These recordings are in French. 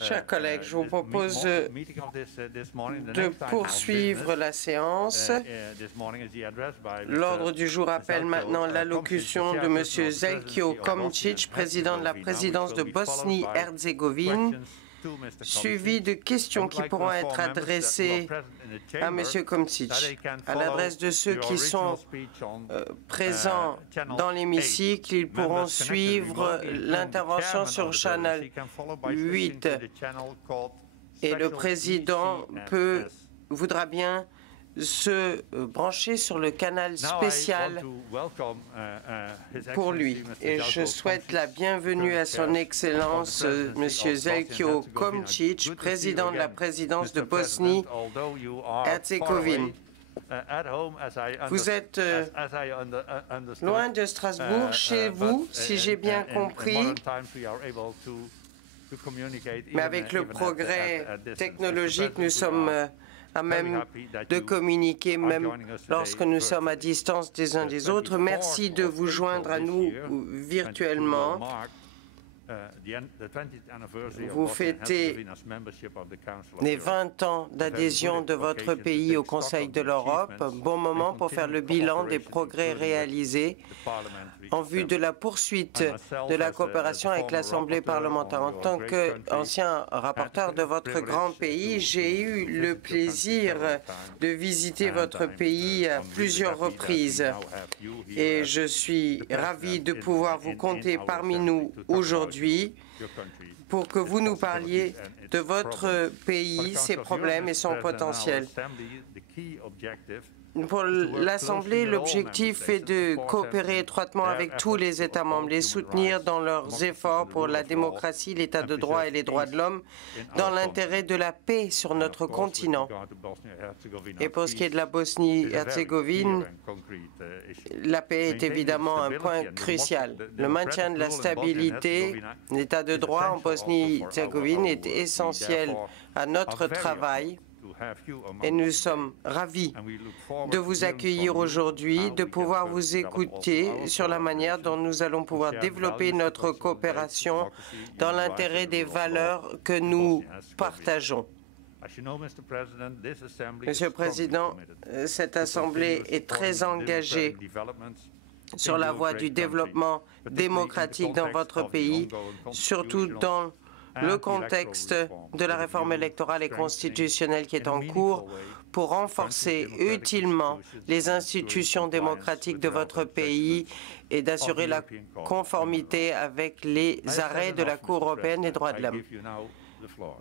Chers collègues, je vous propose de poursuivre la séance. L'ordre du jour appelle maintenant l'allocution de M. Željko Komšić, président de la présidence de Bosnie-Herzégovine, suivi de questions qui pourront être adressées à M. Komšić. À l'adresse de ceux qui sont présents dans l'hémicycle, ils pourront suivre l'intervention sur Channel 8. Et le président voudra bien se brancher sur le canal spécial pour lui. Et je souhaite la bienvenue à son Excellence, M. Željko Komšić, président de la présidence de Bosnie-Herzégovine. Vous êtes loin de Strasbourg, chez vous, si j'ai bien compris. Mais avec le progrès technologique, nous sommes à même de communiquer, même lorsque nous sommes à distance des uns des autres. Merci de vous joindre à nous virtuellement. Vous fêtez les 20 ans d'adhésion de votre pays au Conseil de l'Europe. Bon moment pour faire le bilan des progrès réalisés en vue de la poursuite de la coopération avec l'Assemblée parlementaire. En tant qu'ancien rapporteur de votre grand pays, j'ai eu le plaisir de visiter votre pays à plusieurs reprises. Et je suis ravi de pouvoir vous compter parmi nous aujourd'hui pour que vous nous parliez de votre pays, ses problèmes et son potentiel. Pour l'Assemblée, l'objectif est de coopérer étroitement avec tous les États membres, les soutenir dans leurs efforts pour la démocratie, l'État de droit et les droits de l'homme, dans l'intérêt de la paix sur notre continent. Et pour ce qui est de la Bosnie-Herzégovine, la paix est évidemment un point crucial. Le maintien de la stabilité, l'État de droit en Bosnie-Herzégovine est essentiel à notre travail. Et nous sommes ravis de vous accueillir aujourd'hui, de pouvoir vous écouter sur la manière dont nous allons pouvoir développer notre coopération dans l'intérêt des valeurs que nous partageons. Monsieur le Président, cette Assemblée est très engagée sur la voie du développement démocratique dans votre pays, surtout dans le contexte de la réforme électorale et constitutionnelle qui est en cours pour renforcer utilement les institutions démocratiques de votre pays et d'assurer la conformité avec les arrêts de la Cour européenne des droits de l'homme.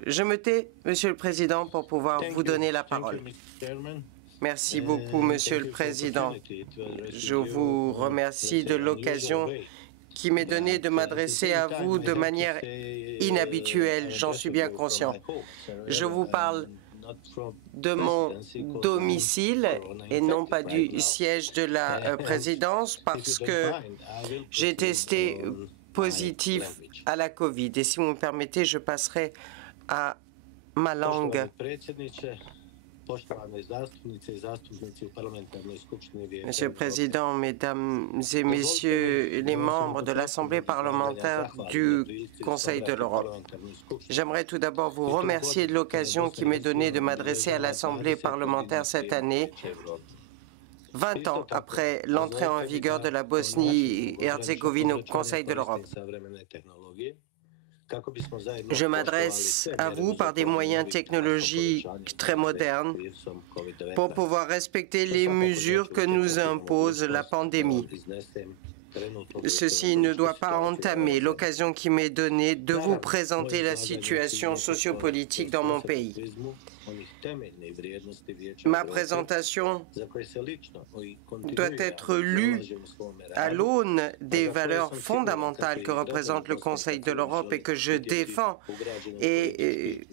Je me tais, Monsieur le Président, pour pouvoir vous donner la parole. Merci beaucoup, Monsieur le Président. Je vous remercie de l'occasion qui m'est donné de m'adresser à vous de manière inhabituelle, j'en suis bien conscient. Je vous parle de mon domicile et non pas du siège de la présidence parce que j'ai testé positif à la COVID. Et si vous me permettez, je passerai à ma langue. Monsieur le Président, Mesdames et Messieurs les membres de l'Assemblée parlementaire du Conseil de l'Europe, j'aimerais tout d'abord vous remercier de l'occasion qui m'est donnée de m'adresser à l'Assemblée parlementaire cette année, 20 ans après l'entrée en vigueur de la Bosnie-Herzégovine au Conseil de l'Europe. Je m'adresse à vous par des moyens technologiques très modernes pour pouvoir respecter les mesures que nous impose la pandémie. Ceci ne doit pas entamer l'occasion qui m'est donnée de vous présenter la situation sociopolitique dans mon pays. Ma présentation doit être lue à l'aune des valeurs fondamentales que représente le Conseil de l'Europe et que je défends et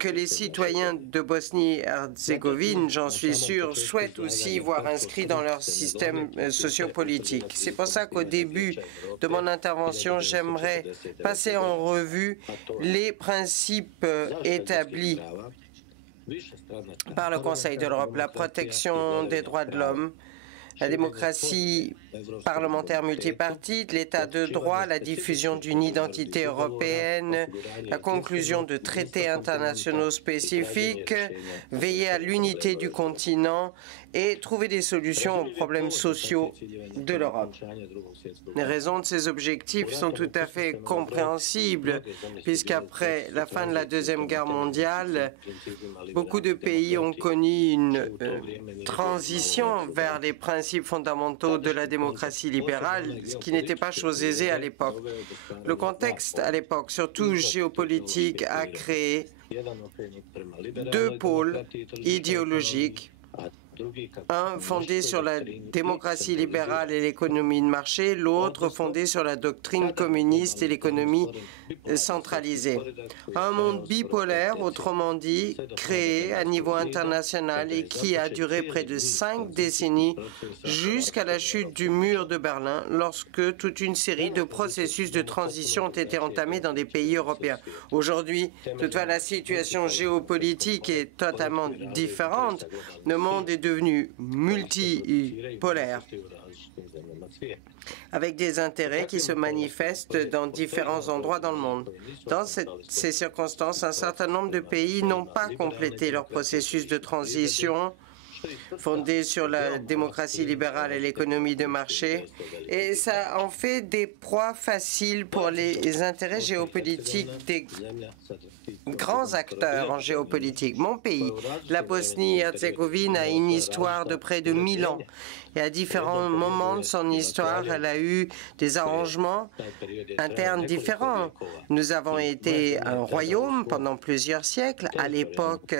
que les citoyens de Bosnie-Herzégovine, j'en suis sûr, souhaitent aussi voir inscrit dans leur système sociopolitique. C'est pour ça qu'au début de mon intervention, j'aimerais passer en revue les principes établis par le Conseil de l'Europe, la protection des droits de l'homme, la démocratie parlementaire multipartite, l'état de droit, la diffusion d'une identité européenne, la conclusion de traités internationaux spécifiques, veiller à l'unité du continent et trouver des solutions aux problèmes sociaux de l'Europe. Les raisons de ces objectifs sont tout à fait compréhensibles, puisqu'après la fin de la Deuxième Guerre mondiale, beaucoup de pays ont connu une transition vers les principes fondamentaux de la démocratie libérale, ce qui n'était pas chose aisée à l'époque. Le contexte à l'époque, surtout géopolitique, a créé deux pôles idéologiques. Un fondé sur la démocratie libérale et l'économie de marché, l'autre fondé sur la doctrine communiste et l'économie centralisée. Un monde bipolaire, autrement dit, créé à niveau international et qui a duré près de 5 décennies jusqu'à la chute du mur de Berlin, lorsque toute une série de processus de transition ont été entamés dans des pays européens. Aujourd'hui, toutefois, la situation géopolitique est totalement différente. Le monde est devenu multipolaire, avec des intérêts qui se manifestent dans différents endroits dans le monde. Dans ces circonstances, un certain nombre de pays n'ont pas complété leur processus de transition fondé sur la démocratie libérale et l'économie de marché, et ça en fait des proies faciles pour les intérêts géopolitiques des grands acteurs en géopolitique. Mon pays, la Bosnie-Herzégovine, a une histoire de près de 1000 ans. Et à différents moments de son histoire, elle a eu des arrangements internes différents. Nous avons été un royaume pendant plusieurs siècles. À l'époque,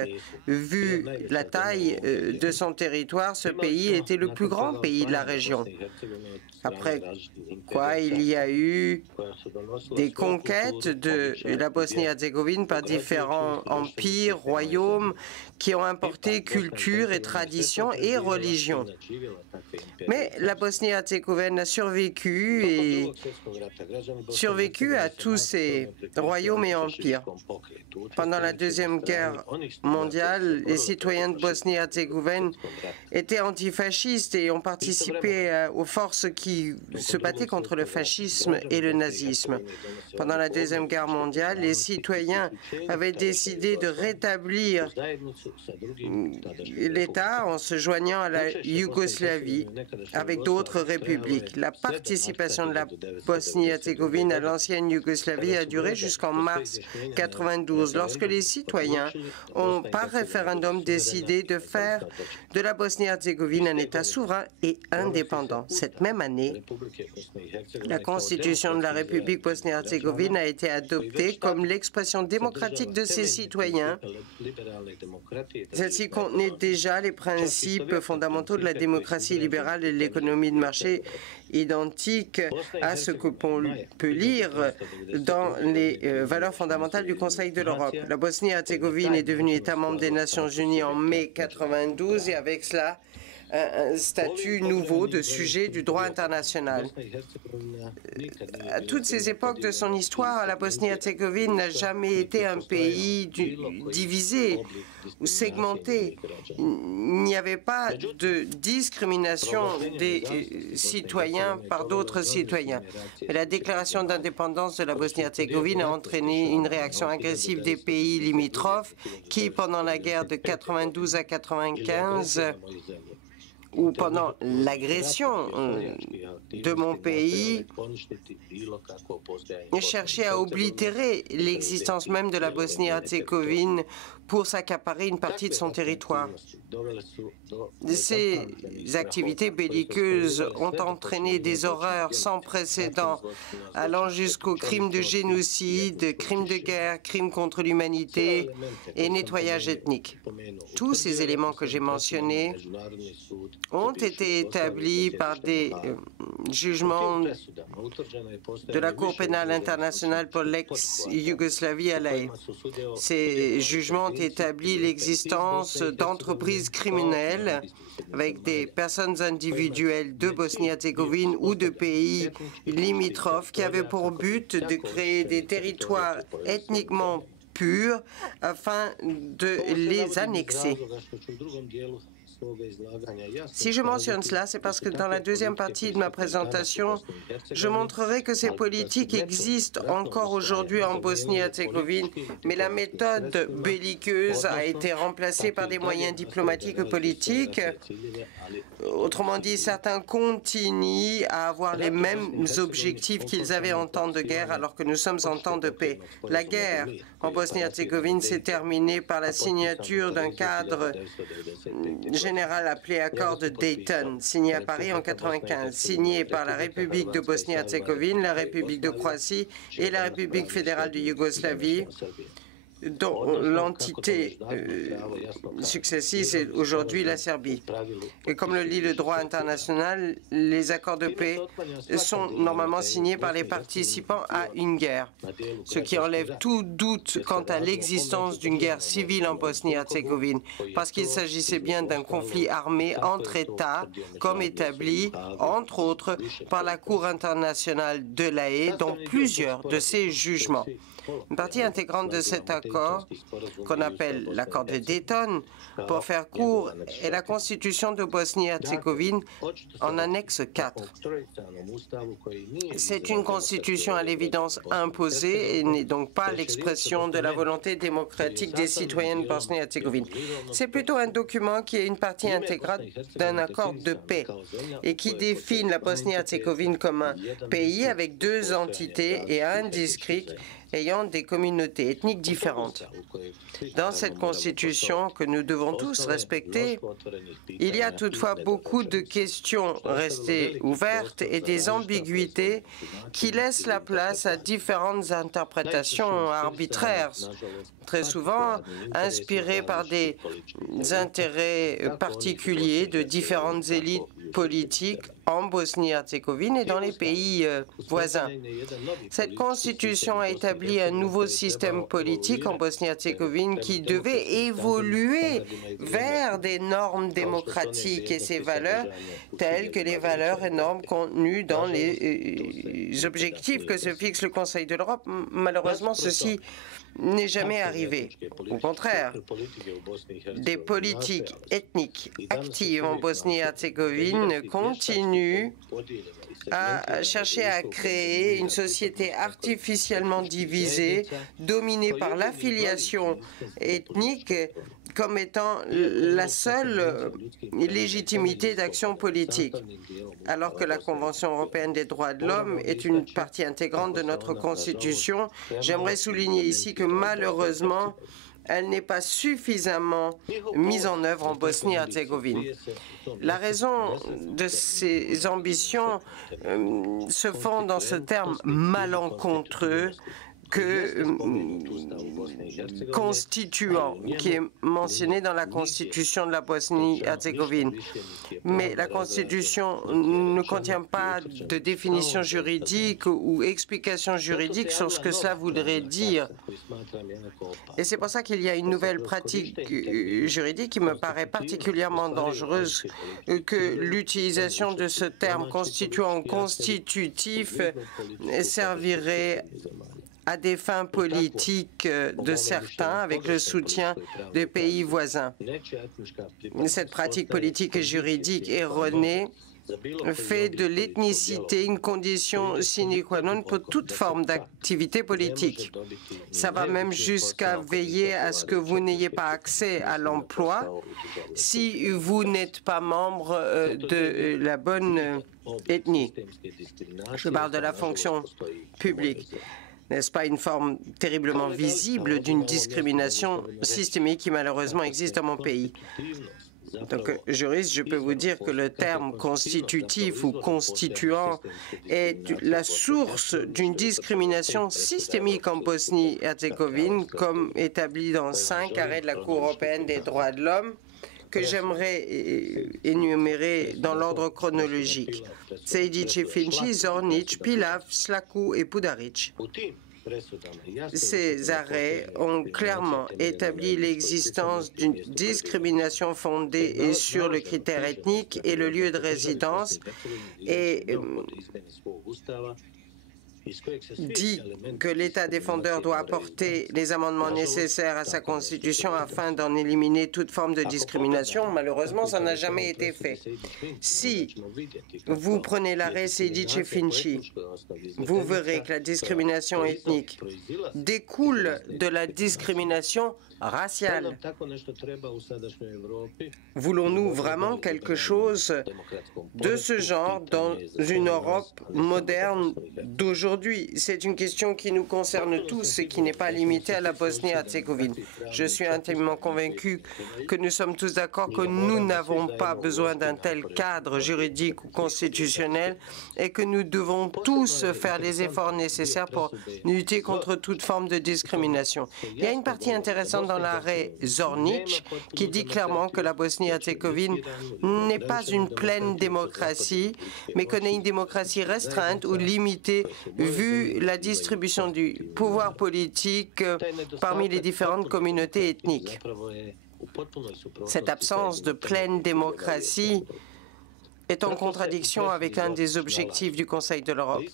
vu la taille de son territoire, ce pays était le plus grand pays de la région. Après quoi, il y a eu des conquêtes de la Bosnie-Herzégovine par différents empires, royaumes, qui ont importé culture et tradition et religion. Mais la Bosnie-Herzégovine a survécu à tous ces royaumes et empires. Pendant la Deuxième Guerre mondiale, les citoyens de Bosnie-Herzégovine étaient antifascistes et ont participé aux forces qui se battaient contre le fascisme et le nazisme. Pendant la Deuxième Guerre mondiale, les citoyens avaient décidé de rétablir l'État en se joignant à la Yougoslavie avec d'autres républiques. La participation de la Bosnie-Herzégovine à l'ancienne Yougoslavie a duré jusqu'en mars 1992, lorsque les citoyens ont, par référendum, décidé de faire de la Bosnie-Herzégovine un État souverain et indépendant. Cette même année, la Constitution de la République Bosnie-Herzégovine a été adoptée comme l'expression démocratique de ses citoyens. Celle-ci contenait déjà les principes fondamentaux de la démocratie libérale et de l'économie de marché, identiques à ce que l'on peut lire dans les valeurs fondamentales du Conseil de l'Europe. La Bosnie-Herzégovine est devenue État membre des Nations Unies en mai 1992 et avec cela, un statut nouveau de sujet du droit international. À toutes ces époques de son histoire, la Bosnie-Herzégovine n'a jamais été un pays divisé ou segmenté. Il n'y avait pas de discrimination des citoyens par d'autres citoyens. Mais la déclaration d'indépendance de la Bosnie-Herzégovine a entraîné une réaction agressive des pays limitrophes qui, pendant la guerre de 92 à 95, ou pendant l'agression de mon pays, cherchait à oblitérer l'existence même de la Bosnie-Herzégovine pour s'accaparer une partie de son territoire. Ces activités belliqueuses ont entraîné des horreurs sans précédent, allant jusqu'aux crimes de génocide, crimes de guerre, crimes contre l'humanité et nettoyage ethnique. Tous ces éléments que j'ai mentionnés ont été établis par des jugements de la Cour pénale internationale pour l'ex-Yougoslavie à La Haye. Ces jugements ont établi l'existence d'entreprises criminelles avec des personnes individuelles de Bosnie-Herzégovine ou de pays limitrophes qui avaient pour but de créer des territoires ethniquement purs afin de les annexer. Si je mentionne cela, c'est parce que dans la deuxième partie de ma présentation, je montrerai que ces politiques existent encore aujourd'hui en Bosnie-Herzégovine, mais la méthode belliqueuse a été remplacée par des moyens diplomatiques et politiques. Autrement dit, certains continuent à avoir les mêmes objectifs qu'ils avaient en temps de guerre alors que nous sommes en temps de paix. La guerre en Bosnie-Herzégovine s'est terminée par la signature d'un cadre général appelé accord de Dayton, signé à Paris en 1995, signé par la République de Bosnie-Herzégovine, la République de Croatie et la République fédérale de Yougoslavie, dont l'entité successive est aujourd'hui la Serbie. Et comme le dit le droit international, les accords de paix sont normalement signés par les participants à une guerre, ce qui enlève tout doute quant à l'existence d'une guerre civile en Bosnie-Herzégovine, parce qu'il s'agissait bien d'un conflit armé entre États, comme établi, entre autres, par la Cour internationale de la Haye, dans plusieurs de ses jugements. Une partie intégrante de cet accord, qu'on appelle l'accord de Dayton, pour faire court, est la Constitution de Bosnie-Herzégovine en annexe 4. C'est une constitution à l'évidence imposée et n'est donc pas l'expression de la volonté démocratique des citoyens de Bosnie-Herzégovine. C'est plutôt un document qui est une partie intégrante d'un accord de paix et qui définit la Bosnie-Herzégovine comme un pays avec deux entités et un district ayant des communautés ethniques différentes. Dans cette constitution que nous devons tous respecter, il y a toutefois beaucoup de questions restées ouvertes et des ambiguïtés qui laissent la place à différentes interprétations arbitraires, très souvent inspirées par des intérêts particuliers de différentes élites politiques en Bosnie-Herzégovine et dans les pays voisins. Cette constitution a établi un nouveau système politique en Bosnie-Herzégovine qui devait évoluer vers des normes démocratiques et ces valeurs telles que les valeurs et normes contenues dans les objectifs que se fixe le Conseil de l'Europe. Malheureusement, ceci n'est jamais arrivé. Au contraire, des politiques ethniques actives en Bosnie-Herzégovine continuent à chercher à créer une société artificiellement divisée, dominée par l'affiliation ethnique comme étant la seule légitimité d'action politique, alors que la Convention européenne des droits de l'homme est une partie intégrante de notre Constitution. J'aimerais souligner ici que malheureusement, elle n'est pas suffisamment mise en œuvre en Bosnie-Herzégovine. La raison de ces ambitions se fonde dans ce terme malencontreux que constituant, qui est mentionné dans la Constitution de la Bosnie-Herzégovine. Mais la Constitution ne contient pas de définition juridique ou explication juridique sur ce que cela voudrait dire. Et c'est pour ça qu'il y a une nouvelle pratique juridique qui me paraît particulièrement dangereuse, que l'utilisation de ce terme constituant constitutif servirait à des fins politiques de certains, avec le soutien de pays voisins. Cette pratique politique et juridique erronée fait de l'ethnicité une condition sine qua non pour toute forme d'activité politique. Ça va même jusqu'à veiller à ce que vous n'ayez pas accès à l'emploi si vous n'êtes pas membre de la bonne ethnie. Je parle de la fonction publique. N'est-ce pas une forme terriblement visible d'une discrimination systémique qui malheureusement existe dans mon pays? Donc, juriste, je peux vous dire que le terme constitutif ou constituant est la source d'une discrimination systémique en Bosnie-Herzégovine, comme établi dans 5 arrêts de la Cour européenne des droits de l'homme, que j'aimerais énumérer dans l'ordre chronologique. Sejdić, Finci, Zornić, Pilav, Slaku et Pudarić. Ces arrêts ont clairement établi l'existence d'une discrimination fondée sur le critère ethnique et le lieu de résidence et dit que l'État défendeur doit apporter les amendements nécessaires à sa constitution afin d'en éliminer toute forme de discrimination. Malheureusement, ça n'a jamais été fait. Si vous prenez l'arrêt Sejdić et Finci, vous verrez que la discrimination ethnique découle de la discrimination raciale. Voulons-nous vraiment quelque chose de ce genre dans une Europe moderne d'aujourd'hui? C'est une question qui nous concerne tous et qui n'est pas limitée à la Bosnie-Herzégovine. Je suis intimement convaincu que nous sommes tous d'accord que nous n'avons pas besoin d'un tel cadre juridique ou constitutionnel et que nous devons tous faire les efforts nécessaires pour lutter contre toute forme de discrimination. Il y a une partie intéressante dans l'arrêt Zornić qui dit clairement que la Bosnie-Herzégovine n'est pas une pleine démocratie, mais qu'on est une démocratie restreinte ou limitée vu la distribution du pouvoir politique parmi les différentes communautés ethniques. Cette absence de pleine démocratie est en contradiction avec un des objectifs du Conseil de l'Europe.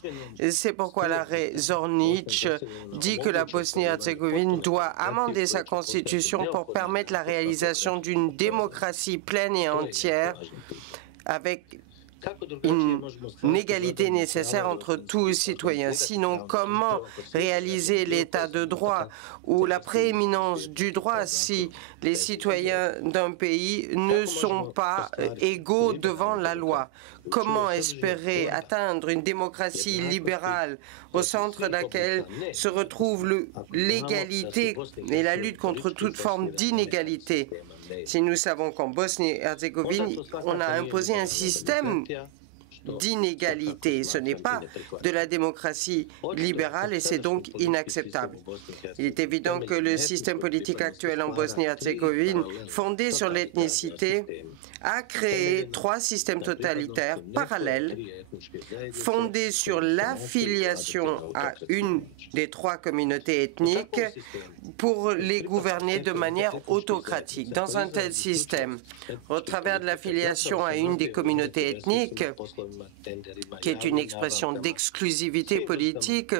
C'est pourquoi l'arrêt Zornić dit que la Bosnie-Herzégovine doit amender sa constitution pour permettre la réalisation d'une démocratie pleine et entière avec une égalité nécessaire entre tous les citoyens. Sinon, comment réaliser l'état de droit ou la prééminence du droit si les citoyens d'un pays ne sont pas égaux devant la loi? Comment espérer atteindre une démocratie libérale au centre de laquelle se retrouve l'égalité et la lutte contre toute forme d'inégalité? Si nous savons qu'en Bosnie-Herzégovine, on a imposé un système d'inégalité. Ce n'est pas de la démocratie libérale et c'est donc inacceptable. Il est évident que le système politique actuel en Bosnie-Herzégovine, fondé sur l'ethnicité, a créé 3 systèmes totalitaires parallèles, fondés sur l'affiliation à une des 3 communautés ethniques pour les gouverner de manière autocratique. Dans un tel système, au travers de l'affiliation à une des communautés ethniques, qui est une expression d'exclusivité politique,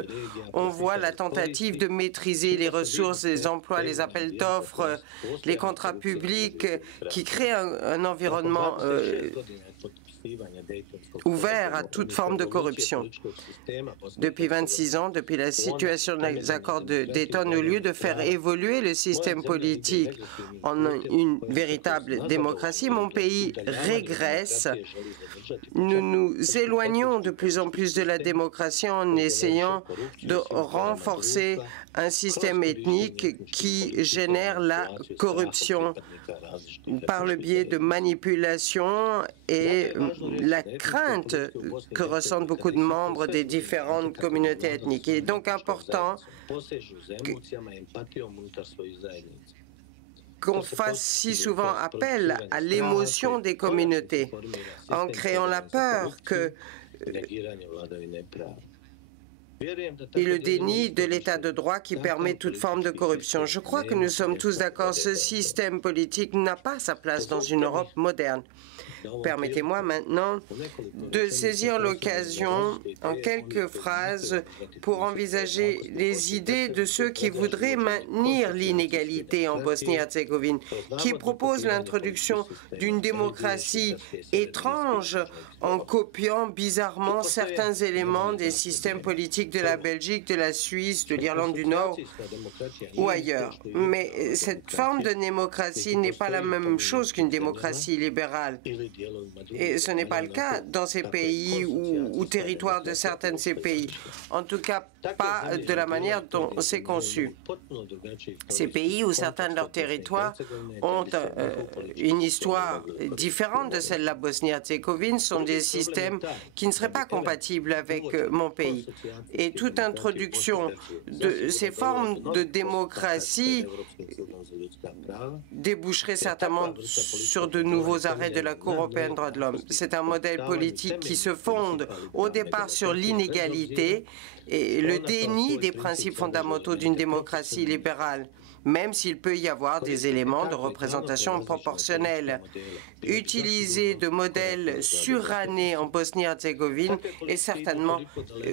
on voit la tentative de maîtriser les ressources, les emplois, les appels d'offres, les contrats publics, qui créent un environnement ouvert à toute forme de corruption. Depuis 26 ans, depuis la situation des accords de Dayton, au lieu de faire évoluer le système politique en une véritable démocratie, mon pays régresse. Nous nous éloignons de plus en plus de la démocratie en essayant de renforcer un système ethnique qui génère la corruption par le biais de manipulations et la crainte que ressentent beaucoup de membres des différentes communautés ethniques. Il est donc important qu'on fasse si souvent appel à l'émotion des communautés en créant la peur que et le déni de l'état de droit qui permet toute forme de corruption. Je crois que nous sommes tous d'accord, ce système politique n'a pas sa place dans une Europe moderne. Permettez-moi maintenant de saisir l'occasion en quelques phrases pour envisager les idées de ceux qui voudraient maintenir l'inégalité en Bosnie-Herzégovine, qui proposent l'introduction d'une démocratie étrange en copiant bizarrement certains éléments des systèmes politiques de la Belgique, de la Suisse, de l'Irlande du Nord ou ailleurs. Mais cette forme de démocratie n'est pas la même chose qu'une démocratie libérale. Et ce n'est pas le cas dans ces pays ou territoires de certains de ces pays. En tout cas, pas de la manière dont c'est conçu. Ces pays ou certains de leurs territoires ont une histoire différente de celle de la Bosnie-Herzégovine, sont des systèmes qui ne seraient pas compatibles avec mon pays. Et toute introduction de ces formes de démocratie déboucherait certainement sur de nouveaux arrêts de la Cour européenne des droits de l'homme. C'est un modèle politique qui se fonde au départ sur l'inégalité et le déni des principes fondamentaux d'une démocratie libérale, même s'il peut y avoir des éléments de représentation proportionnelle. Utiliser de modèles surannés en Bosnie-Herzégovine est certainement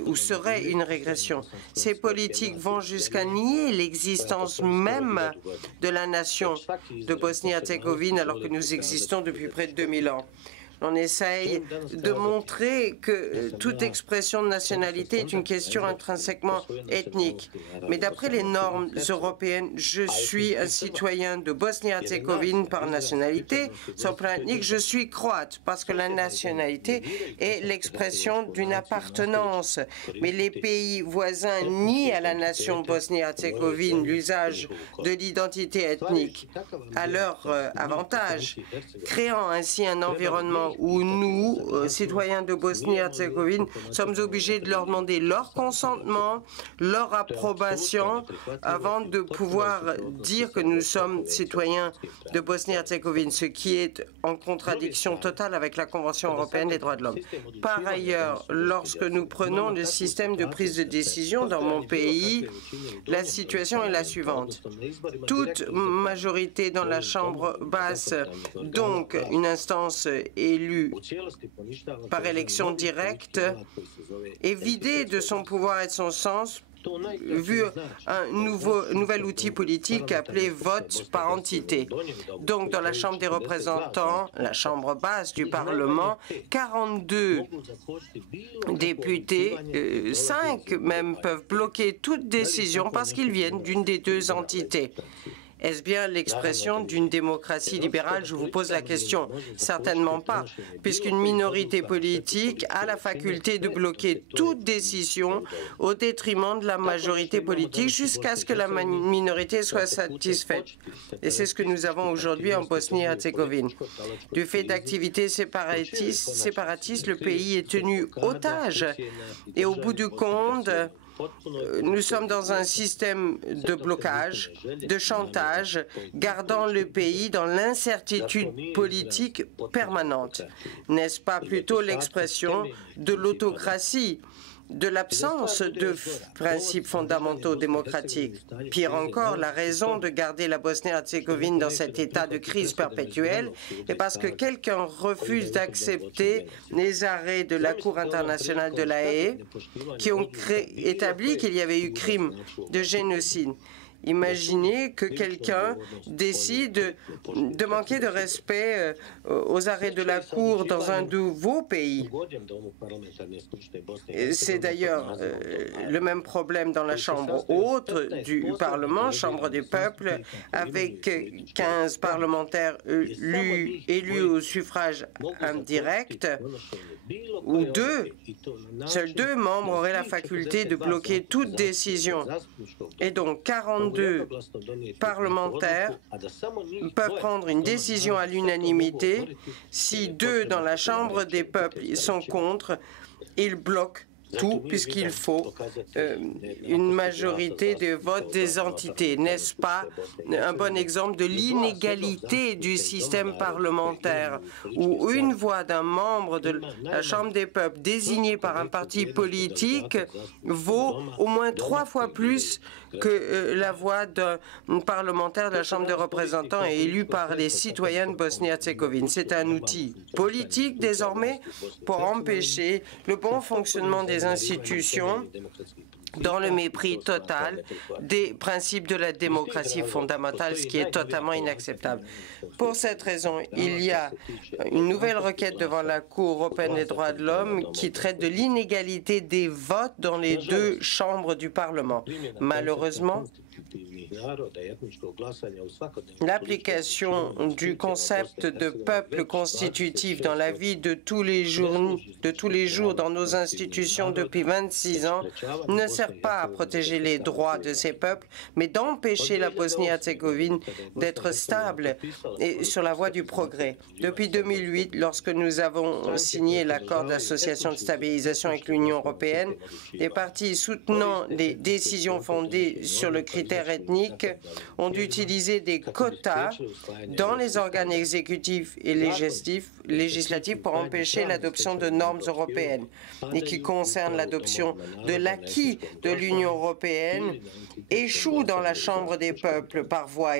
ou serait une une régression. Ces politiques vont jusqu'à nier l'existence même de la nation de Bosnie-Herzégovine alors que nous existons depuis près de 2000 ans. On essaye de montrer que toute expression de nationalité est une question intrinsèquement ethnique. Mais d'après les normes européennes, je suis un citoyen de Bosnie-Herzégovine par nationalité. Sur le plan ethnique, je suis croate parce que la nationalité est l'expression d'une appartenance. Mais les pays voisins nient à la nation Bosnie-Herzégovine l'usage de l'identité ethnique à leur avantage, créant ainsi un environnement où nous, citoyens de Bosnie-Herzégovine, sommes obligés de leur demander leur consentement, leur approbation avant de pouvoir dire que nous sommes citoyens de Bosnie-Herzégovine, ce qui est en contradiction totale avec la Convention européenne des droits de l'homme. Par ailleurs, lorsque nous prenons le système de prise de décision dans mon pays, la situation est la suivante. Toute majorité dans la Chambre basse, donc une instance élu par élection directe, est vidé de son pouvoir et de son sens vu un nouvel outil politique appelé vote par entité. Donc, dans la Chambre des représentants, la Chambre basse du Parlement, 42 députés, 5 même, peuvent bloquer toute décision parce qu'ils viennent d'une des deux entités. Est-ce bien l'expression d'une démocratie libérale? Je vous pose la question. Certainement pas, puisqu'une minorité politique a la faculté de bloquer toute décision au détriment de la majorité politique jusqu'à ce que la minorité soit satisfaite. Et c'est ce que nous avons aujourd'hui en Bosnie-Herzégovine. Du fait d'activités séparatistes, le pays est tenu otage. Et au bout du compte, nous sommes dans un système de blocage, de chantage, gardant le pays dans l'incertitude politique permanente. N'est-ce pas plutôt l'expression de l'autocratie, de l'absence de principes fondamentaux démocratiques? Pire encore, la raison de garder la Bosnie-Herzégovine dans cet état de crise perpétuelle est parce que quelqu'un refuse d'accepter les arrêts de la Cour internationale de la Haye qui ont établi qu'il y avait eu crime de génocide. Imaginez que quelqu'un décide de manquer de respect aux arrêts de la Cour dans un nouveau pays. C'est d'ailleurs le même problème dans la Chambre haute du Parlement, Chambre des peuples, avec 15 parlementaires élus au suffrage indirect, où seuls 2 membres auraient la faculté de bloquer toute décision. Et donc 42 parlementaires peuvent prendre une décision à l'unanimité. Si 2 dans la Chambre des peuples sont contre, ils bloquent tout, puisqu'il faut une majorité de vote des entités. N'est-ce pas un bon exemple de l'inégalité du système parlementaire, où une voix d'un membre de la Chambre des peuples désigné par un parti politique vaut au moins 3 fois plus que la voix d'un parlementaire de la Chambre des représentants et élu par les citoyens de Bosnie-Herzégovine. C'est un outil politique désormais pour empêcher le bon fonctionnement des institutions dans le mépris total des principes de la démocratie fondamentale, ce qui est totalement inacceptable. Pour cette raison, il y a une nouvelle requête devant la Cour européenne des droits de l'homme qui traite de l'inégalité des votes dans les 2 chambres du Parlement. Malheureusement, l'application du concept de peuple constitutif dans la vie de tous les jours dans nos institutions depuis 26 ans ne sert pas à protéger les droits de ces peuples, mais d'empêcher la Bosnie-Herzégovine d'être stable et sur la voie du progrès. Depuis 2008, lorsque nous avons signé l'accord d'association de stabilisation avec l'Union européenne, les partis soutenant les décisions fondées sur le critère ethnique ont utilisé des quotas dans les organes exécutifs et législatifs pour empêcher l'adoption de normes européennes et qui concernent l'adoption de l'acquis de l'Union européenne échouent dans la Chambre des peuples par voie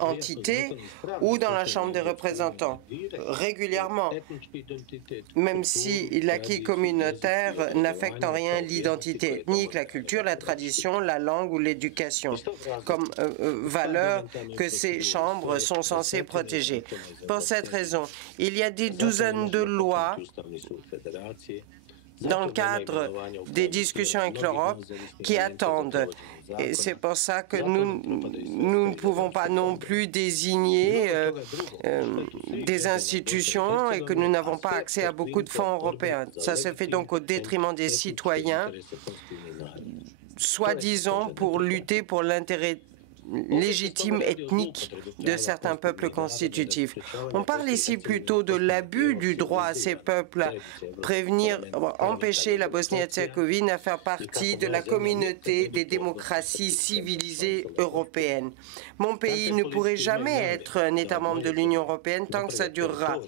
entité ou dans la Chambre des représentants, régulièrement, même si l'acquis communautaire n'affecte en rien l'identité ethnique, la culture, la tradition, la langue ou l'éducation, comme valeurs que ces chambres sont censées protéger. Pour cette raison, il y a des douzaines de lois dans le cadre des discussions avec l'Europe qui attendent. Et c'est pour ça que nous ne pouvons pas non plus désigner des institutions et que nous n'avons pas accès à beaucoup de fonds européens. Ça se fait donc au détriment des citoyens, soi-disant pour lutter pour l'intérêt légitime ethnique de certains peuples constitutifs. On parle ici plutôt de l'abus du droit à ces peuples à empêcher la Bosnie-Herzégovine à faire partie de la communauté des démocraties civilisées européennes. Mon pays ne pourrait jamais être un État membre de l'Union européenne tant que ça durera.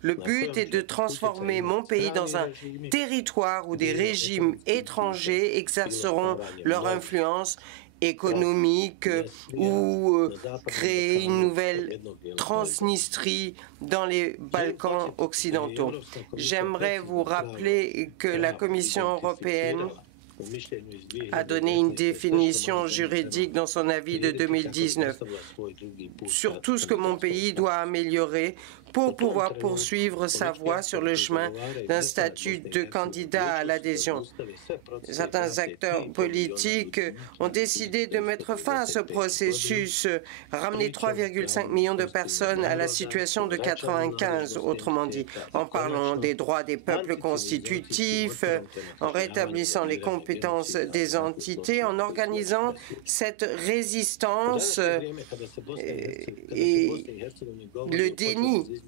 Le but est de transformer mon pays dans un territoire où des régimes étrangers exerceront leur influence économique ou créer une nouvelle Transnistrie dans les Balkans occidentaux. J'aimerais vous rappeler que la Commission européenne a donné une définition juridique dans son avis de 2019 sur tout ce que mon pays doit améliorer pour pouvoir poursuivre sa voie sur le chemin d'un statut de candidat à l'adhésion. Certains acteurs politiques ont décidé de mettre fin à ce processus, ramener 3,5 millions de personnes à la situation de 95, autrement dit, en parlant des droits des peuples constitutifs, en rétablissant les compétences des entités, en organisant cette résistance et le déni.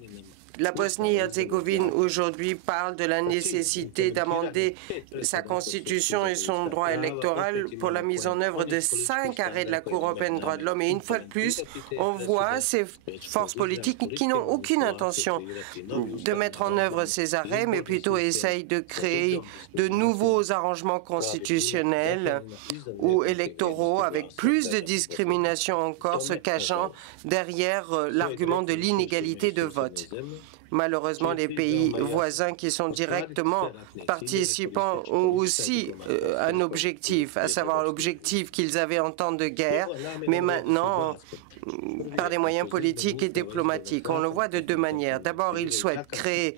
La Bosnie-Herzégovine aujourd'hui parle de la nécessité d'amender sa constitution et son droit électoral pour la mise en œuvre de 5 arrêts de la Cour européenne des droits de l'homme. Et une fois de plus, on voit ces forces politiques qui n'ont aucune intention de mettre en œuvre ces arrêts, mais plutôt essayent de créer de nouveaux arrangements constitutionnels ou électoraux avec plus de discrimination encore, se cachant derrière l'argument de l'inégalité de vote. Malheureusement, les pays voisins qui sont directement participants ont aussi un objectif, à savoir l'objectif qu'ils avaient en temps de guerre, mais maintenant par des moyens politiques et diplomatiques. On le voit de deux manières. D'abord, ils souhaitent créer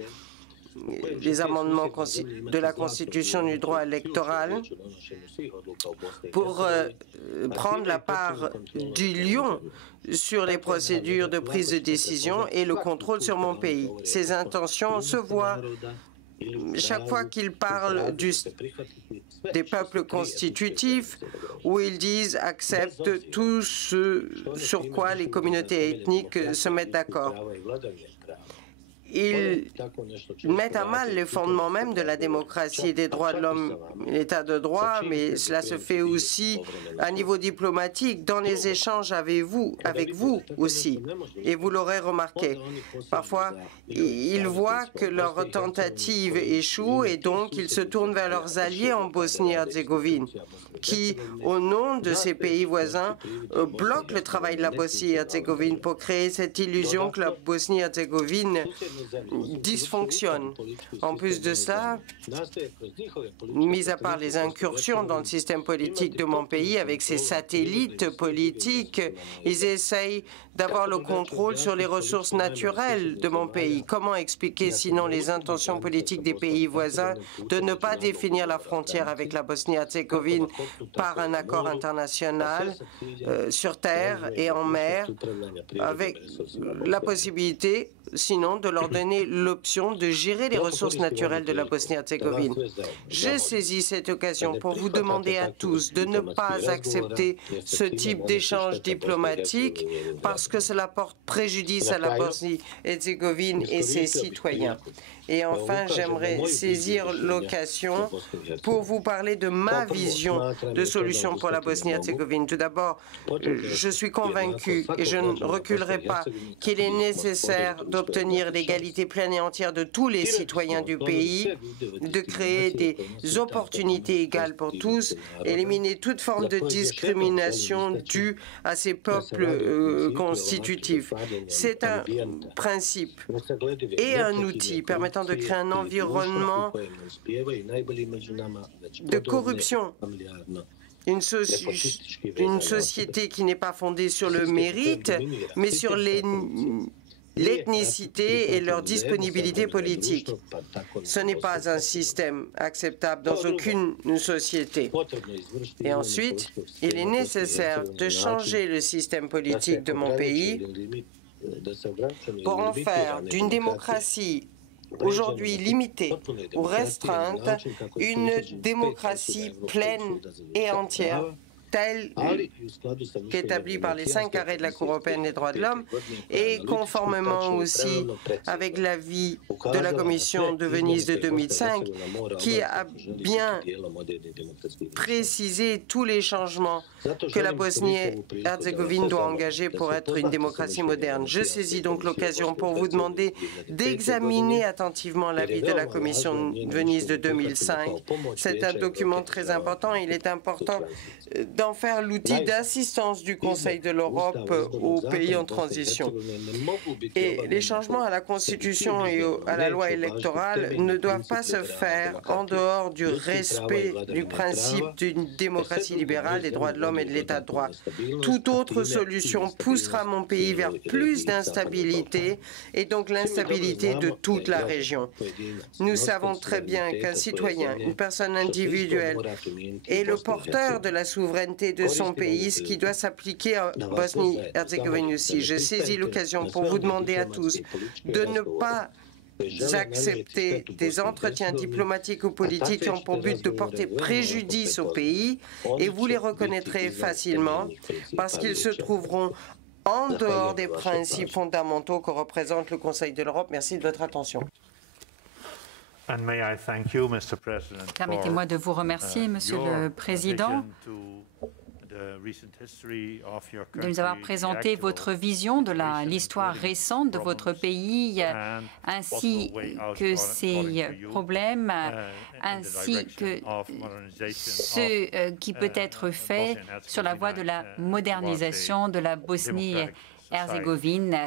les amendements de la Constitution du droit électoral pour prendre la part du lion sur les procédures de prise de décision et le contrôle sur mon pays. Ces intentions se voient chaque fois qu'ils parlent des peuples constitutifs, où ils disent « acceptent tout ce sur quoi les communautés ethniques se mettent d'accord ». Ils mettent à mal les fondements même de la démocratie et des droits de l'homme, l'état de droit, mais cela se fait aussi à niveau diplomatique, dans les échanges avec vous aussi. Et vous l'aurez remarqué. Parfois, ils voient que leur tentative échoue et donc ils se tournent vers leurs alliés en Bosnie-Herzégovine, qui, au nom de ces pays voisins, bloquent le travail de la Bosnie-Herzégovine pour créer cette illusion que la Bosnie-Herzégovine dysfonctionne. En plus de ça, mis à part les incursions dans le système politique de mon pays avec ses satellites politiques, ils essayent d'avoir le contrôle sur les ressources naturelles de mon pays. Comment expliquer sinon les intentions politiques des pays voisins de ne pas définir la frontière avec la Bosnie-Herzégovine par un accord international sur terre et en mer, avec la possibilité sinon de leur donner l'option de gérer les ressources naturelles de la Bosnie-Herzégovine. Je saisis cette occasion pour vous demander à tous de ne pas accepter ce type d'échange diplomatique parce que cela porte préjudice à la Bosnie-Herzégovine et ses citoyens. Et enfin, j'aimerais saisir l'occasion pour vous parler de ma vision de solution pour la Bosnie-Herzégovine. Tout d'abord, je suis convaincu, et je ne reculerai pas, qu'il est nécessaire d'obtenir l'égalité l'égalité pleine et entière de tous les citoyens du pays, de créer des opportunités égales pour tous, éliminer toute forme de discrimination due à ces peuples constitutifs. C'est un principe et un outil permettant de créer un environnement de corruption. Une société qui n'est pas fondée sur le mérite, mais sur l'ethnicité et leur disponibilité politique. Ce n'est pas un système acceptable dans aucune société. Et ensuite, il est nécessaire de changer le système politique de mon pays pour en faire d'une démocratie aujourd'hui limitée ou restreinte, une démocratie pleine et entière, telle qu'établie par les 5 arrêts de la Cour européenne des droits de l'homme et conformément aussi avec l'avis de la Commission de Venise de 2005 qui a bien précisé tous les changements que la Bosnie-Herzégovine doit engager pour être une démocratie moderne. Je saisis donc l'occasion pour vous demander d'examiner attentivement l'avis de la Commission de Venise de 2005. C'est un document très important et il est important d'en faire l'outil d'assistance du Conseil de l'Europe aux pays en transition. Et les changements à la Constitution et à la loi électorale ne doivent pas se faire en dehors du respect du principe d'une démocratie libérale, des droits de l'homme et de l'état de droit. Toute autre solution poussera mon pays vers plus d'instabilité et donc l'instabilité de toute la région. Nous savons très bien qu'un citoyen, une personne individuelle, est le porteur de la souveraineté de son pays, ce qui doit s'appliquer à Bosnie-Herzégovine aussi. Je saisis l'occasion pour vous demander à tous de ne pas accepter des entretiens diplomatiques ou politiques qui ont pour but de porter préjudice au pays et vous les reconnaîtrez facilement parce qu'ils se trouveront en dehors des principes fondamentaux que représente le Conseil de l'Europe. Merci de votre attention. Permettez-moi de vous remercier, Monsieur le Président, de nous avoir présenté votre vision de l'histoire récente de votre pays, ainsi que ses problèmes, ainsi que ce qui peut être fait sur la voie de la modernisation de la Bosnie-Herzégovine